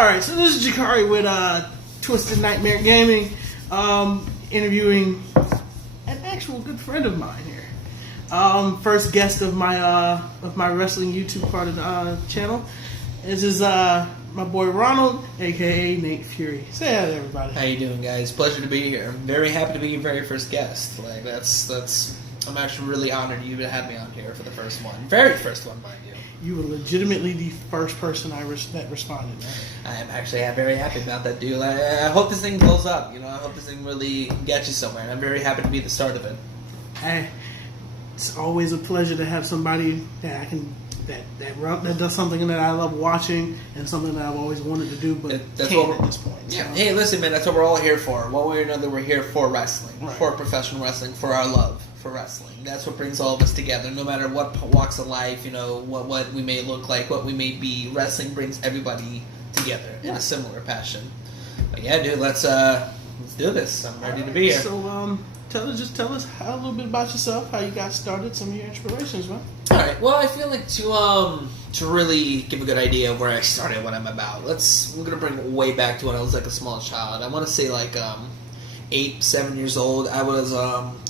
Alright, so this is Jakari with Twisted Nightmare Gaming, interviewing an actual good friend of mine here. First guest of my wrestling YouTube part of the channel. This is my boy Ronald, aka Nate Fury. Say hi to everybody. How you doing, guys? Pleasure to be here. I'm very happy to be your very first guest. Like I'm actually really honored you to have me on here for the first one. Very first one, mind you. You were legitimately the first person that responded. Right? I'm actually very happy about that, dude. I hope this thing blows up. You know, I hope this thing really gets you somewhere. And I'm very happy to be the start of it. Hey, it's always a pleasure to have somebody that I can that does something that I love watching and something that I've always wanted to do, but can't at this point. Yeah. So. Hey, listen, man. That's what we're all here for. One way or another, we're here for wrestling, right. For professional wrestling, for our love for wrestling. That's what brings all of us together. No matter what walks of life, you know, what we may look like, what we may be, wrestling brings everybody together in a similar passion. But yeah, dude, let's do this. I'm ready to be here. So, tell us a little bit about yourself, how you got started, some of your inspirations, man. All right. Well, I feel like to really give a good idea of where I started, what I'm about. We're gonna bring it way back to when I was like a small child. I want to say like 8, 7 years old. I would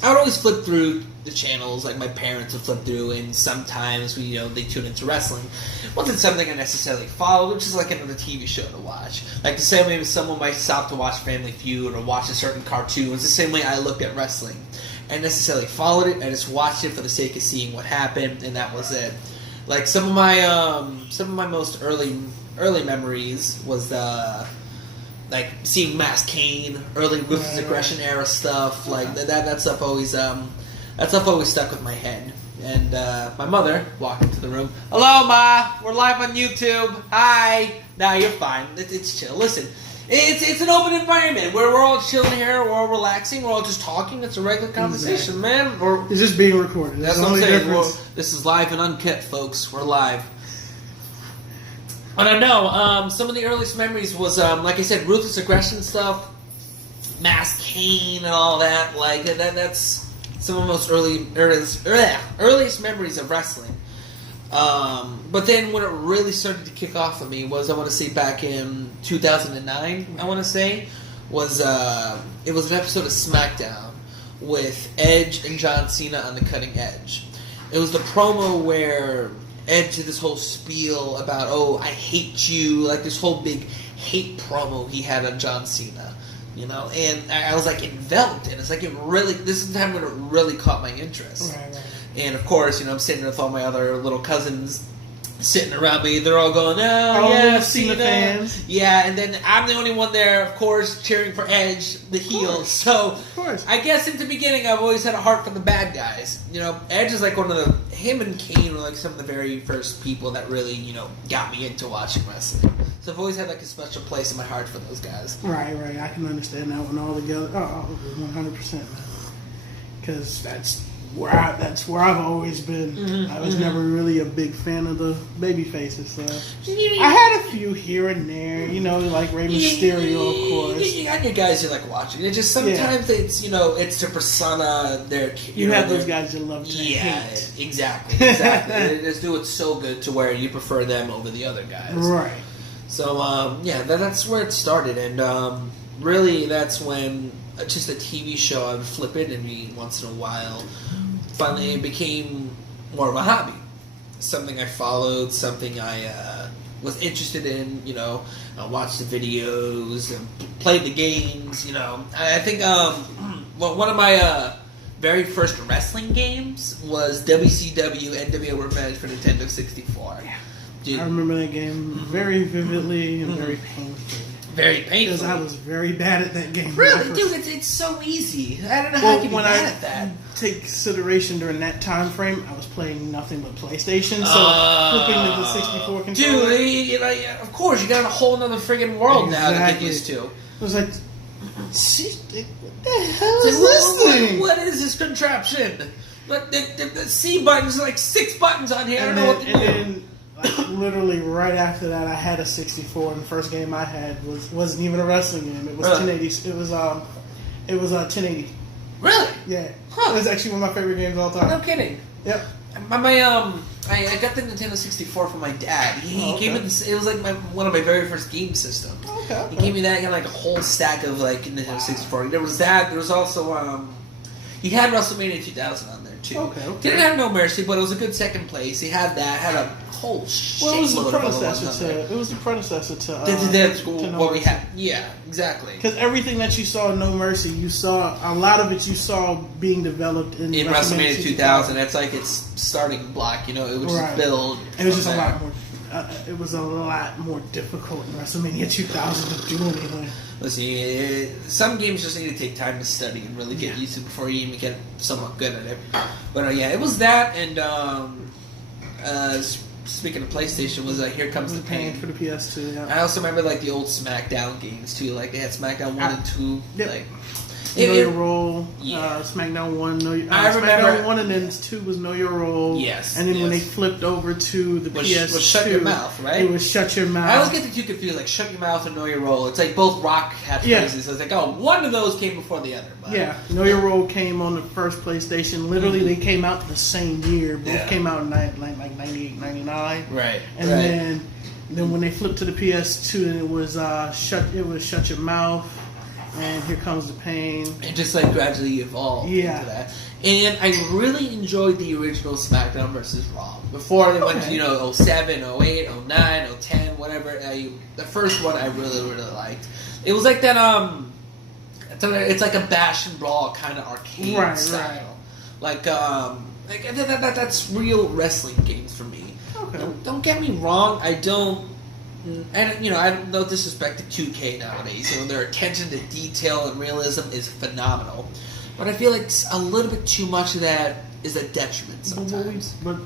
always flip through the channels like my parents would flip through, and sometimes they tune into wrestling. It wasn't something I necessarily followed, which is like another TV show to watch. Like the same way someone might stop to watch Family Feud or watch a certain cartoon. It's the same way I looked at wrestling. I necessarily followed it. I just watched it for the sake of seeing what happened, and that was it. Like some of my most early memories was like seeing Mass Kane, early Ruthless Aggression era stuff. Like that stuff always stuck with my head. And my mother walked into the room. Hello, Ma. We're live on YouTube. Hi. Nah, you're fine. It's chill. Listen, it's an open environment where we're all chilling here. We're all relaxing. We're all just talking. It's a regular conversation, man. It's just being recorded. That's what I'm saying. This is live and uncut, folks. We're live. I don't know. Some of the earliest memories was, like I said, Ruthless Aggression stuff, Mass Kane, and all that. Like that's some of the most earliest memories of wrestling. But then when it really started to kick off for me was, I want to say, back in 2009. I want to say was it was an episode of SmackDown with Edge and John Cena on the cutting edge. It was the promo where Edge did this whole spiel about, I hate you, like this whole big hate promo he had on John Cena, and I was like enveloped in it. It's like this is the time when it really caught my interest. Right. And of course, I'm sitting with all my other little cousins sitting around me. They're all going, Cena fans. Yeah, and then I'm the only one there, of course, cheering for Edge, the heel. So, of course. I guess in the beginning, I've always had a heart for the bad guys. Edge is like him and Kane were like some of the very first people that really, got me into watching wrestling. So I've always had like a special place in my heart for those guys. Right. I can understand that one all together. 100%, man. Because that's where I've always been. Mm-hmm, I was never really a big fan of the baby faces. So I had a few here and there, like Rey Mysterio, of course. You got your guys you like watching. It just sometimes it's it's their persona. You have those guys you love to hate. Exactly. They just do it so good to where you prefer them over the other guys. Right. So that's where it started, and really that's when just a TV show I would flip it and me once in a while. Finally, it became more of a hobby, something I followed, something I was interested in. I watched the videos and played the games. I think one of my very first wrestling games was WCW NWO Revenge for Nintendo 64. Yeah. Dude. I remember that game very vividly and very painfully. Very painful. Because I was very bad at that game. Really? Dude, it's so easy. I don't know how you can be bad at that. Take consideration during that time frame, I was playing nothing but PlayStation, so flipping to the 64 controller. Dude, of course, you got a whole other friggin' world now to get used to. It was like, what the hell is this thing? What is this contraption? The C button's like 6 buttons on here. I don't know what to do. Then, literally right after that, I had a 64, and the first game I had wasn't even a wrestling game. It was 1080. It was 1080. Really? Yeah. Huh. It was actually one of my favorite games of all time. No kidding. Yep. I got the Nintendo 64 from my dad. He okay. gave me this, it was like one of my very first game systems. Okay. He gave me that. He had like a whole stack of like Nintendo 64. There was that. There was also he had WrestleMania 2000 on there too. Okay. Didn't have No Mercy, but it was a good second place. He had that. Had a whole shit. Well, it was the load of other ones predecessor on there. to. It was the predecessor to. That's to No what we Mercy. had. Yeah, exactly. Because everything that you saw in No Mercy, you saw a lot of it. You saw being developed in WrestleMania 2000. That's like its starting block. You know, it would just build. It was just from a there. lot more. It was a lot more difficult in WrestleMania 2000 to do anything. Listen, some games just need to take time to study and really get used to before you even get somewhat good at it. But yeah, it was that, and speaking of PlayStation, was Here Comes the Pain. For the PS2. Yeah. I also remember like the old SmackDown games too. Like they had SmackDown 1 and 2. Yep. Like Know Your Role, Yeah. SmackDown 1, Know Your I remember- SmackDown 1 and then 2 was Know Your Role. Yes, And then when they yes. flipped over to the PS2, was Shut Your Mouth, right? It was Shut Your Mouth. I always get the two confused, like Shut Your Mouth and Know Your Role. It's like both rock catchphrases. Yeah. So it's like, oh, one of those came before the other. But Yeah, Know Your Role came on the first PlayStation. Literally, they came out the same year. Both Yeah. came out in like 98, 99. Right. And right. then when they flipped to the PS2, then it was Shut Your Mouth, and Here Comes the Pain. It just like gradually evolved Yeah. into that. And I really enjoyed the original SmackDown versus Raw. Before they went to, 07, 08, 09, 010, whatever. The first one I really, really liked. It was like that, it's like a bash and brawl kind of arcade style. Like, that's real wrestling games for me. Okay. Don't get me wrong, I don't no disrespect to 2K nowadays. Their attention to detail and realism is phenomenal. But I feel like a little bit too much of that is a detriment sometimes. But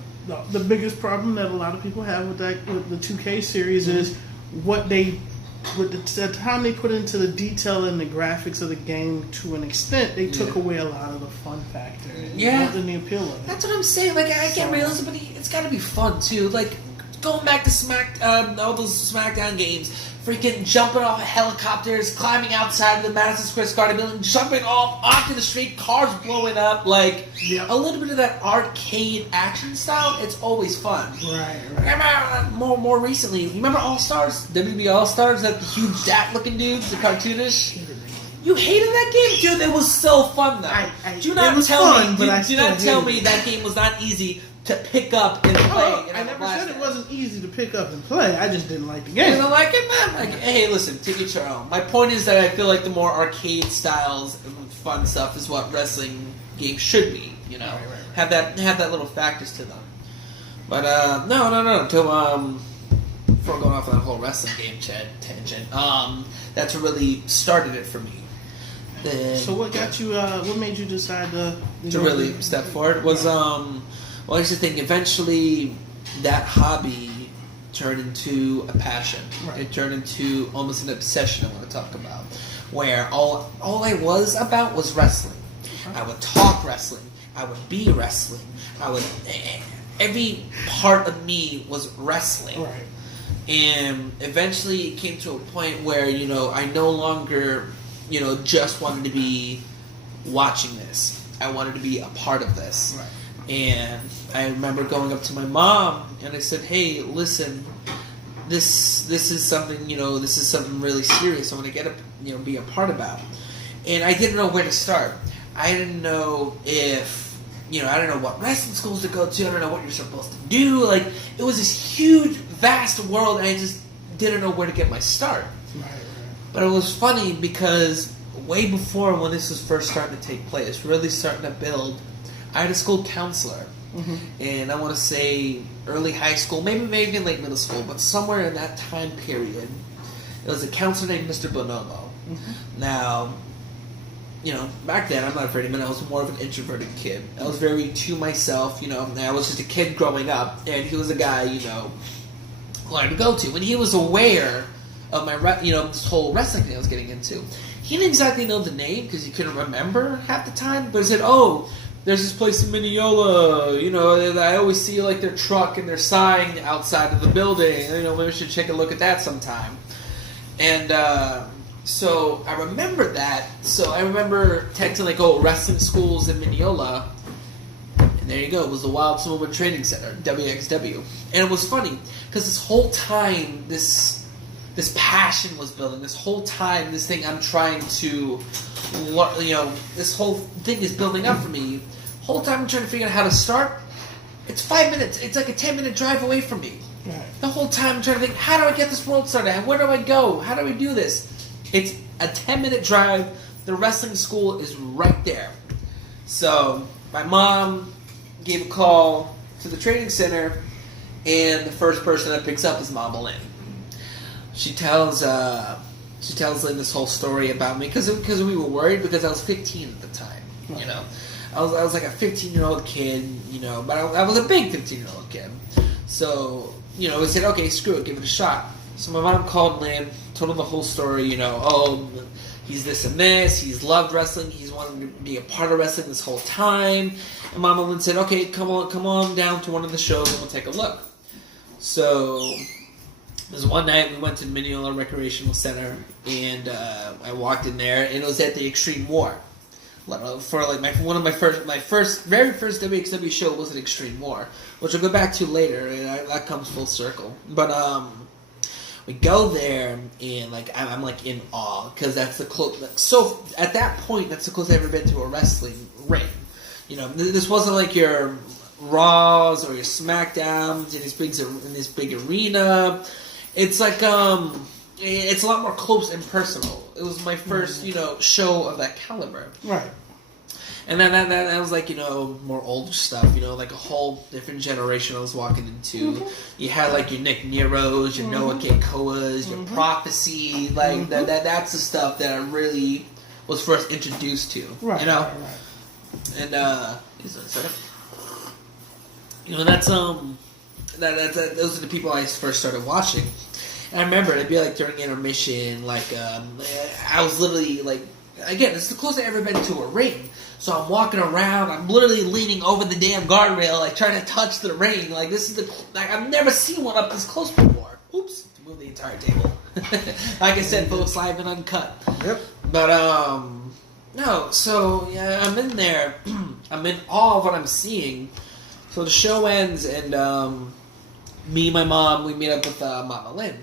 the biggest problem that a lot of people have with the 2K series is the time they put into the detail and the graphics of the game. To an extent, they took away a lot of the fun factor. Yeah. More than the appeal of it. That's what I'm saying. Like, I get realism, but it's got to be fun too. Like, going back to all those SmackDown games, freaking jumping off helicopters, climbing outside of the Madison Square Garden building, jumping off onto the street, cars blowing up, like a little bit of that arcade action style. It's always fun. Right. Remember more recently? Remember All Stars, WWE All Stars, that the huge looking dudes, the cartoonish. You hated that game, dude. It was so fun though. Do not tell me that game was not easy to pick up and play. I never said it wasn't easy to pick up and play. I just didn't like the game. You don't like it, man? Like, hey, listen, to each your own. My point is that I feel like the more arcade styles and fun stuff is what wrestling games should be. Right. Have that little factors to them. But no. Before going off on that whole wrestling game tangent, that's what really started it for me. So what got you? What made you decide to really step forward? Was well, here's the thing. Eventually, that hobby turned into a passion. Right. It turned into almost an obsession. I want to talk about, where all I was about was wrestling. I would talk wrestling. I would be wrestling. Every part of me was wrestling. Right. And eventually, it came to a point where I no longer just wanted to be watching this. I wanted to be a part of this. Right. And I remember going up to my mom and I said, "Hey, listen, this is something this is something really serious. I want to be a part about." And I didn't know where to start. I didn't know if I don't know what wrestling schools to go to. I don't know what you're supposed to do. Like, it was this huge, vast world, and I just didn't know where to get my start. Right. But it was funny because way before when this was first starting to take place, really starting to build, I had a school counselor. Mm-hmm. And I want to say early high school, maybe late middle school, but somewhere in that time period, it was a counselor named Mr. Bonomo. Mm-hmm. Now, back then, I'm not afraid of him, I was more of an introverted kid. I was very to myself, I was just a kid growing up, and he was a guy, who I had to go to. And he was aware of my, this whole wrestling thing I was getting into. He didn't exactly know the name because he couldn't remember half the time, but he said, "Oh, there's this place in Mineola, I always see like their truck and their sign outside of the building. Maybe we should take a look at that sometime." And so I remember that. So I remember texting wrestling schools in Mineola. And And there you go. It was the Wild Snowman Training Center, WXW. And it was funny, because this whole time, this passion was building. This whole time, this thing I'm trying to, this whole thing is building up for me. The whole time I'm trying to figure out how to start. It's 5 minutes. It's like a 10-minute drive away from me. Right. The whole time I'm trying to think, how do I get this world started? Where do I go? How do we do this? It's a 10-minute drive. The wrestling school is right there. So my mom gave a call to the training center, and the first person that picks up is Mama Lynn. She tells Lynn this whole story about me because we were worried because I was 15 at the time. Right. You know, I was like a 15-year-old kid. You know, but I was a big 15-year-old kid. So we said, okay, screw it, give it a shot. So my mom called Lynn, told her the whole story. You know, oh, he's this and this. He's loved wrestling. He's wanted to be a part of wrestling this whole time. And Mama Lynn said, okay, come on down to one of the shows and we'll take a look. So there's one night we went to the Mineola Recreational Center, and I walked in there, and it was at the Extreme War. For like my very first WXW show was an Extreme War, which I'll go back to later, and that comes full circle. But we go there, and like I'm like in awe because that's the close. So at that point, that's the closest I've ever been to a wrestling ring. You know, this wasn't like your Raws or your SmackDowns in this big arena. It's like it's a lot more close and personal. It was my first show of that caliber. Right. And then that was like more older stuff. Like a whole different generation I was walking into. Mm-hmm. You had like your Nick Neros, your Noah Keikoas, your Prophecy. Like that's the stuff that I really was first introduced to. Right. Right. And that's those are the people I first started watching. And I remember it'd be like during intermission, like I was literally like, again, it's the closest I've ever been to a ring. So I'm walking around, I'm literally leaning over the damn guardrail, like trying to touch the ring. Like this is I've never seen one up this close before. Oops, move the entire table. Like I said, folks, live and uncut. Yep. But no, so yeah, I'm in there. I'm in awe of what I'm seeing. So the show ends, and me and my mom, we meet up with Mama Lynn.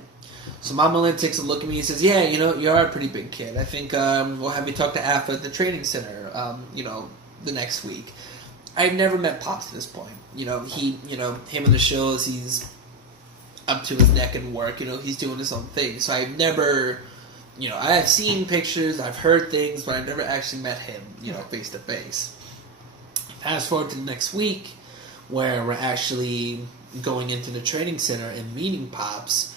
So Mama Lynn takes a look at me and says, yeah, you are a pretty big kid. I think we'll have you talk to Afa at the training center, the next week. I've never met Pops at this point. Him in the shows, he's up to his neck in work. He's doing his own thing. So I've never, I have seen pictures, I've heard things, but I've never actually met him, face to face. Fast forward to the next week, where we're actually going into the training center and meeting Pops.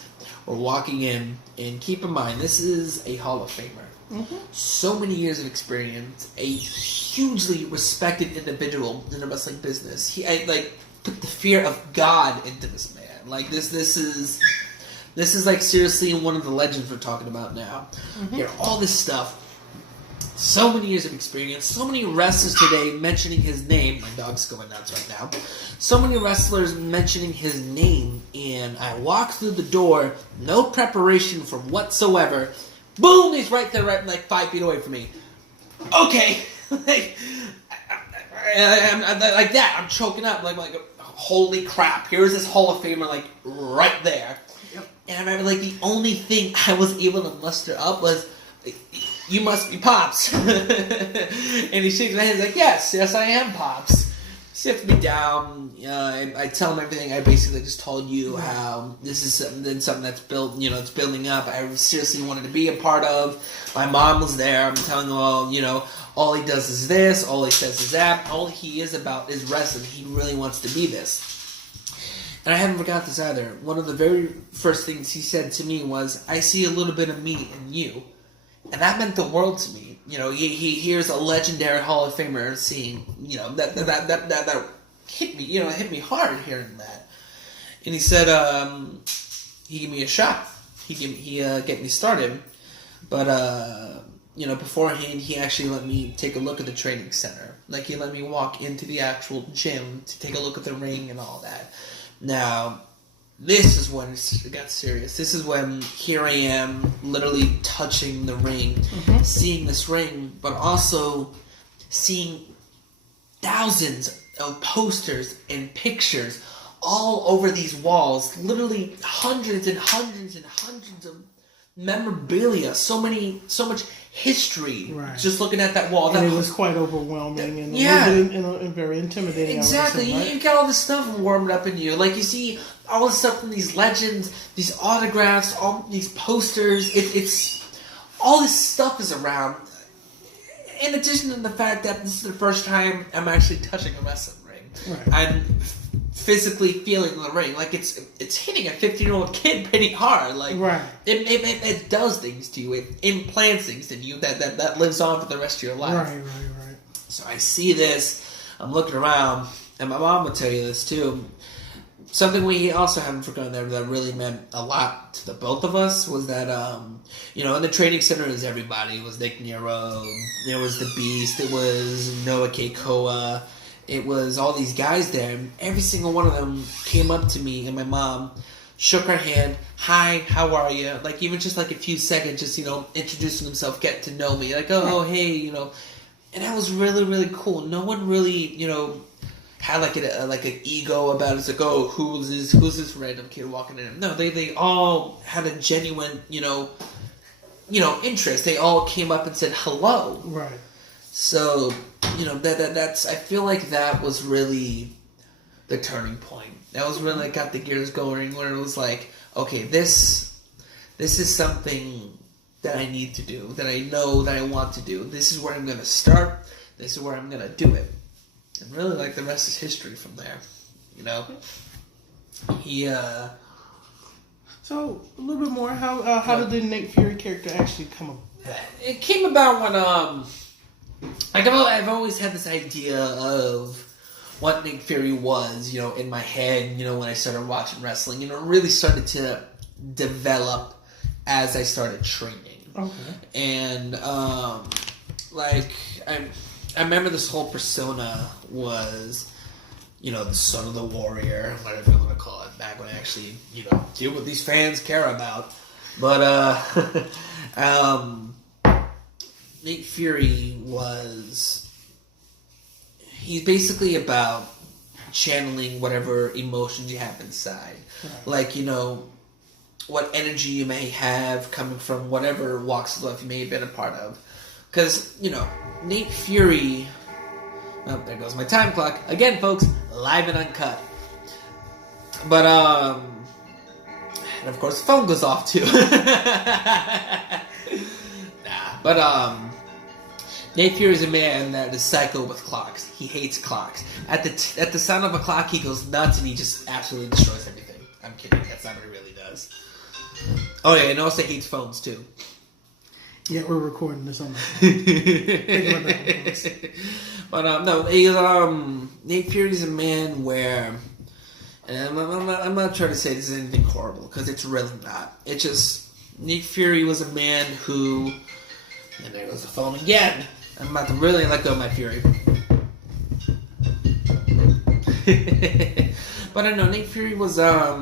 We're walking in, and keep in mind, this is a Hall of Famer. Mm-hmm. So many years of experience, a hugely respected individual in the wrestling business. I put the fear of God into this man. Like this is like seriously one of the legends we're talking about now. Mm-hmm. Hear all this stuff. So many years of experience, so many wrestlers today mentioning his name. My dog's going nuts right now. So many wrestlers mentioning his name, and I walk through the door, no preparation for whatsoever. Boom! He's right there, like 5 feet away from me. Okay, I'm like that. I'm choking up, like holy crap! Here's this Hall of Famer, like right there. Yep. And I remember, like the only thing I was able to muster up was, you must be Pops. And he shakes my hand, he's like, yes, I am Pops. He sits me down, I tell him everything. I basically just told you how this is something that's built, it's building up. I seriously wanted to be a part of. My mom was there. I'm telling him, all he does is this, all he says is that, all he is about is wrestling. He really wants to be this. And I haven't forgot this either. One of the very first things he said to me was, I see a little bit of me in you. And that meant the world to me. He hears a legendary Hall of Famer saying, that hit me, hit me hard hearing that. And he said, he gave me a shot. He get me started. But, beforehand, he actually let me take a look at the training center. Like, he let me walk into the actual gym to take a look at the ring and all that. Now, this is when it got serious. This is when here I am, literally touching the ring, seeing this ring, but also seeing thousands posters and pictures all over these walls. Literally hundreds and hundreds and hundreds of memorabilia. So much history. Right. Just looking at that wall. And it was quite overwhelming and and very intimidating. Exactly. Say, right? You get all this stuff warmed up in you. Like you see all this stuff from these legends, these autographs, all these posters. It's all this stuff is around. In addition to the fact that this is the first time I'm actually touching a wrestling ring. Right. I'm physically feeling the ring. Like it's hitting a 15-year-old kid pretty hard. Like right. It does things to you. It implants things in you that lives on for the rest of your life. Right. So I see this. I'm looking around, and my mom would tell you this too. Something we also haven't forgotten there that really meant a lot to the both of us was that, in the training center is everybody. It was Nick Nero, there was The Beast, it was Noah Keikoa, it was all these guys there. And every single one of them came up to me and my mom, shook her hand, hi, how are you? Like, even just like a few seconds, just, introducing themselves, get to know me. Like, oh, hey, And that was really, really cool. No one really, had like an ego about it. It's like, oh, who's this random kid walking in? No, they all had a genuine, interest. They all came up and said hello. Right. So, that's I feel like that was really the turning point. That was really got the gears going where it was like, okay, this is something that I need to do, that I know that I want to do. This is where I'm going to start. This is where I'm going to do it. And really, like, the rest is history from there. He, So, a little bit more. How did the Nick Fury character actually come about? It came about when, I've always had this idea of what Nick Fury was, in my head, when I started watching wrestling. It really started to develop as I started training. Okay. And, I remember this whole persona was, the son of the warrior, whatever you want to call it, back when I actually, did what these fans care about. But, Nick Fury he's basically about channeling whatever emotions you have inside. Right. Like, what energy you may have coming from whatever walks of life you may have been a part of. Because, Nate Fury... Oh, there goes my time clock. Again, folks, live and uncut. But, and of course the phone goes off, too. Nate Fury's a man that is psycho with clocks. He hates clocks. At the sound of a clock, he goes nuts and he just absolutely destroys everything. I'm kidding. That's not what he really does. Oh, yeah, and also hates phones, too. Yeah, we're recording this on the think about that, folks. But no, Nate Fury's a man where, and I'm not trying to say this is anything horrible because it's really not. It's just Nate Fury was a man who, and there goes the phone again. I'm about to really let go of my Fury. But I know Nate Fury was a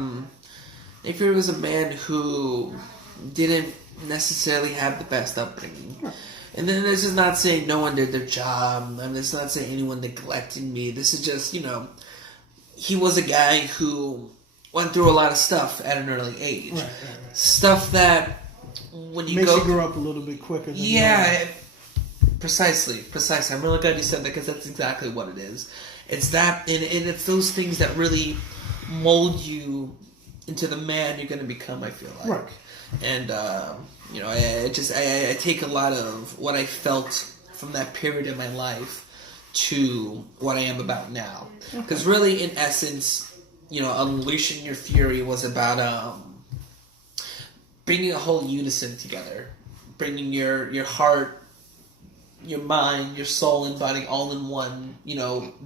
man who didn't necessarily have the best upbringing. And then this is not saying no one did their job. I mean, it's not saying anyone neglected me. This is just, he was a guy who went through a lot of stuff at an early age. Right. Stuff that when you makes you grow up a little bit quicker. Than precisely. I'm really glad you said that because that's exactly what it is. It's that, and it's those things that really mold you into the man you're going to become, I feel like. Right. And, I take a lot of what I felt from that period in my life to what I am about now. Because really, in essence, Unleashing Your Fury was about bringing a whole unison together. Bringing your heart, your mind, your soul and body all in one,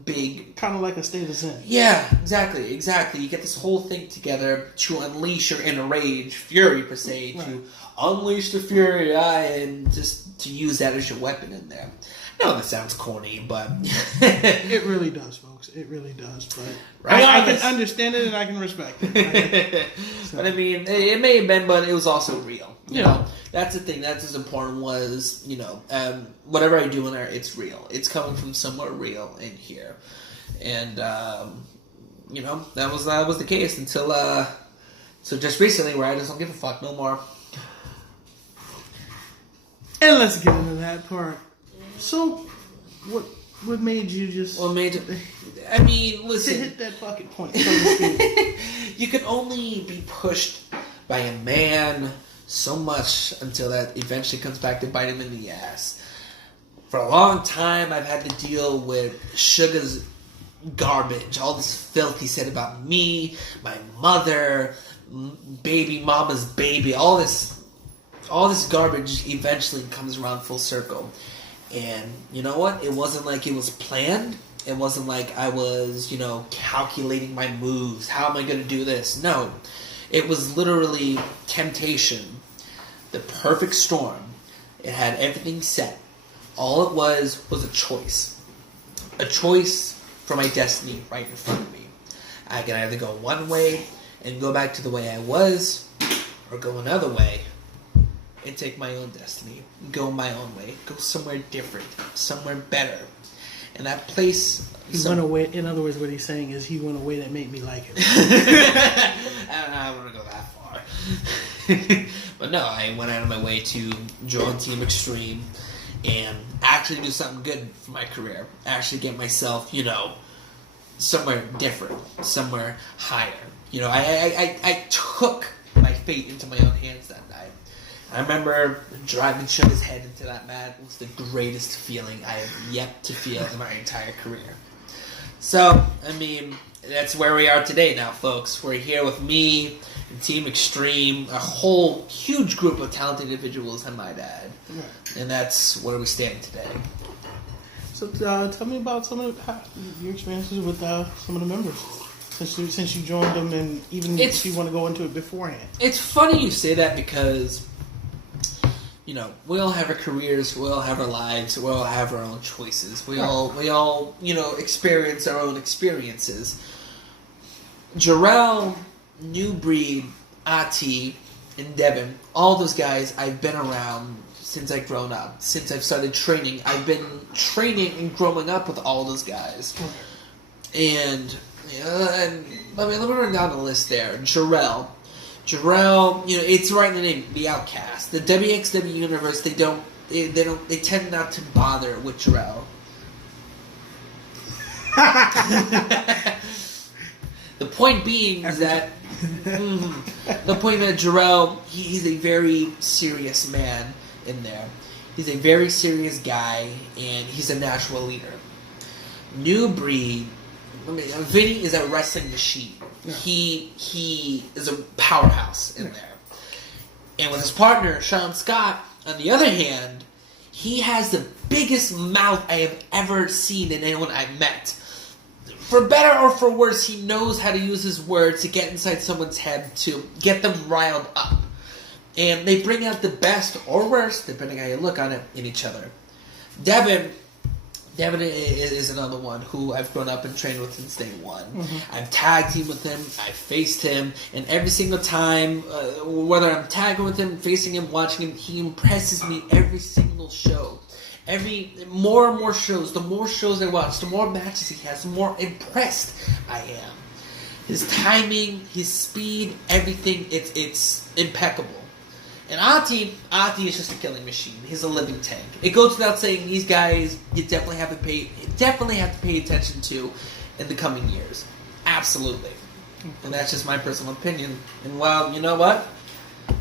big... Kind of like a state of zen. Yeah, exactly. You get this whole thing together to unleash your inner rage, fury per se, to unleash the fury, and just to use that as your weapon in there. I know that sounds corny, but... It really does, folks. It really does, but... I can understand it and I can respect it. But I mean, it may have been, but it was also real. You know? That's the thing. That's as important was, whatever I do in there, it's real. It's coming from somewhere real in here. And that was the case until so just recently, where I just don't give a fuck no more. And let's get into that part. So, what made you just? What made it? I mean, listen. Hit that fucking point, so to speak. You can only be pushed by a man so much until that eventually comes back to bite him in the ass. For a long time, I've had to deal with Sugar's garbage, all this filth he said about me, my mother, baby mama's baby, all this garbage eventually comes around full circle. And you know what? It wasn't like it was planned. It wasn't like I was, calculating my moves. How am I going to do this? No. It was literally temptation. The perfect storm. It had everything set. All it was a choice. A choice for my destiny right in front of me. I can either go one way and go back to the way I was, or go another way and take my own destiny. Go my own way. Go somewhere different. Somewhere better. And that place... He went away. In other words, what he's saying is he went away that made me like him. I don't want to go that far. But no, I went out of my way to join Team Extreme and actually do something good for my career. Actually get myself, somewhere different. Somewhere higher. I took my fate into my own hands that night. I remember driving Sugar's head into that mat. It was the greatest feeling I have yet to feel in my entire career. So, I mean, that's where we are today now, folks. We're here with me and Team Extreme, a whole huge group of talented individuals, I might add. Right. And that's where we stand today. So, tell me about some of your experiences with some of the members. Since you joined them, and even if you want to go into it beforehand. It's funny you say that because, we all have our careers, we all have our lives, we all have our own choices. We all, experience our own experiences. Jarrell, New Breed, Ati, and Devin, all those guys I've been around since I've grown up. Since I've started training, I've been training and growing up with all those guys. And let me run down the list there. Jarrell, it's right in the name, the Outcast. The WXW universe, they tend not to bother with Jarrell. The point being is that Jarrell, he's a very serious man in there. He's a very serious guy, and he's a natural leader. New Breed. Vinny is a wrestling machine. Yeah. He is a powerhouse in there. And with his partner, Sean Scott, on the other hand, he has the biggest mouth I have ever seen in anyone I've met. For better or for worse, he knows how to use his words to get inside someone's head to get them riled up. And they bring out the best or worst, depending how you look on it, in each other. Devin is another one who I've grown up and trained with since day one. Mm-hmm. I've tag teamed with him, I've faced him, and every single time, whether I'm tagging with him, facing him, watching him, he impresses me every single show. More and more shows, the more shows I watch, the more matches he has, the more impressed I am. His timing, his speed, everything, it's impeccable. And Ati is just a killing machine. He's a living tank. It goes without saying, these guys you definitely have to pay attention to in the coming years. Absolutely. And that's just my personal opinion. And well, you know what?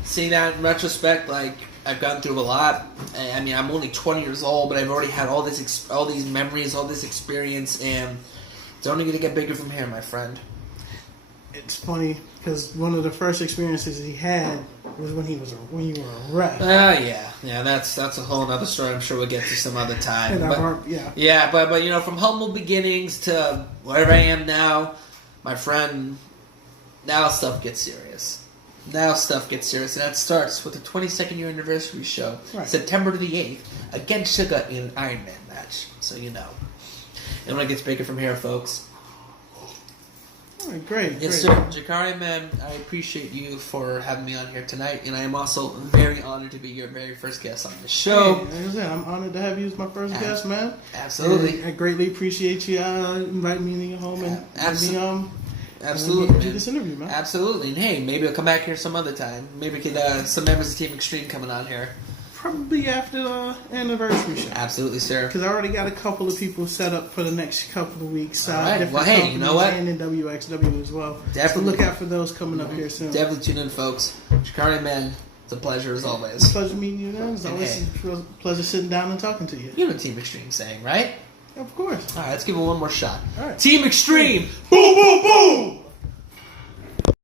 Seeing that in retrospect, I've gone through a lot. I mean, I'm only 20 years old, but I've already had all these memories, all this experience, and it's only going to get bigger from here, my friend. It's funny because one of the first experiences he had was when you were a ref. Yeah. That's a whole other story. I'm sure we'll get to some other time. But from humble beginnings to wherever I am now, my friend, now stuff gets serious. And that starts with the 22nd year anniversary show, right. September the 8th, against Sugar in an Iron Man match. So you know. And when it gets bigger from here, folks. All right, great. Yes, sir. Jakari, man, I appreciate you for having me on here tonight, and I am also very honored to be your very first guest on the show. Hey, like I said, I'm honored to have you as my first guest, man. Absolutely. And I greatly appreciate you inviting me to your home and Absolutely, do this interview, man. Absolutely. And hey, maybe I'll come back here some other time. Maybe we could some members of Team Extreme coming on here. Probably after the anniversary show. Absolutely, sir. Because I already got a couple of people set up for the next couple of weeks. All right. Well, hey, you know what? And in WXW as well. Definitely. So look out for those coming up here soon. Definitely tune in, folks. Jakari, man, it's a pleasure as always. It's a pleasure meeting you, man. It's always a pleasure sitting down and talking to you. You know what Team Extreme saying, right? Of course. All right, let's give it one more shot. All right. Team Extreme! Boom, boom, boom!